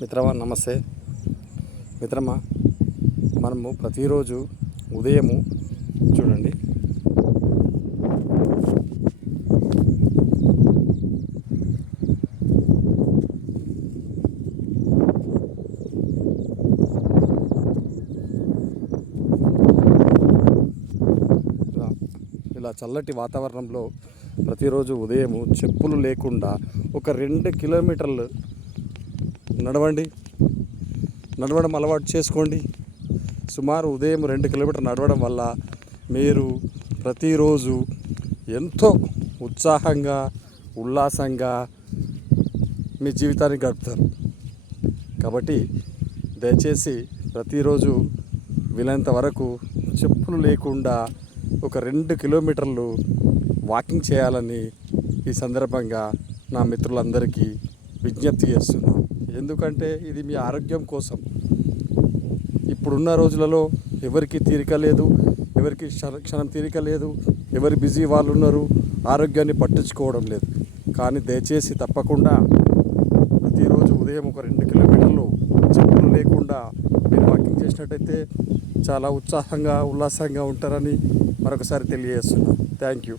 మిత్రమా నమస్తే. మిత్రమా మనము ప్రతిరోజు ఉదయము చూడండి. ఇలా ఇలా చల్లటి వాతావరణంలో ప్రతిరోజు ఉదయము చెప్పులు లేకుండా ఒక రెండు కిలోమీటర్లు నడవండి. నడవడం అలవాటు చేసుకోండి. సుమారు ఉదయం రెండు కిలోమీటర్ నడవడం వల్ల మీరు ప్రతిరోజు ఎంతో ఉత్సాహంగా ఉల్లాసంగా మీ జీవితాన్ని గడుపుతారు. కాబట్టి దయచేసి ప్రతిరోజు వీలైనంత వరకు చెప్పులు లేకుండా ఒక రెండు కిలోమీటర్లు వాకింగ్ చేయాలని ఈ సందర్భంగా నా మిత్రులందరికీ విజ్ఞప్తి చేస్తున్నాను. ఎందుకంటే ఇది మీ ఆరోగ్యం కోసం. ఇప్పుడున్న రోజులలో ఎవరికి తీరిక లేదు ఎవరికి క్షణ- క్షణం తీరిక లేదు ఎవరి బిజీ వాళ్ళు ఉన్నారు ఆరోగ్యాన్ని పట్టించుకోవడం లేదు. కానీ దయచేసి తప్పకుండా ప్రతిరోజు ఉదయం ఒక రెండు కిలోమీటర్లు చెప్పులు లేకుండా మీరు వాకింగ్ చేసినట్టయితే చాలా ఉత్సాహంగా ఉల్లాసంగా ఉంటారని మరొకసారి తెలియజేస్తున్నాను. Thank you.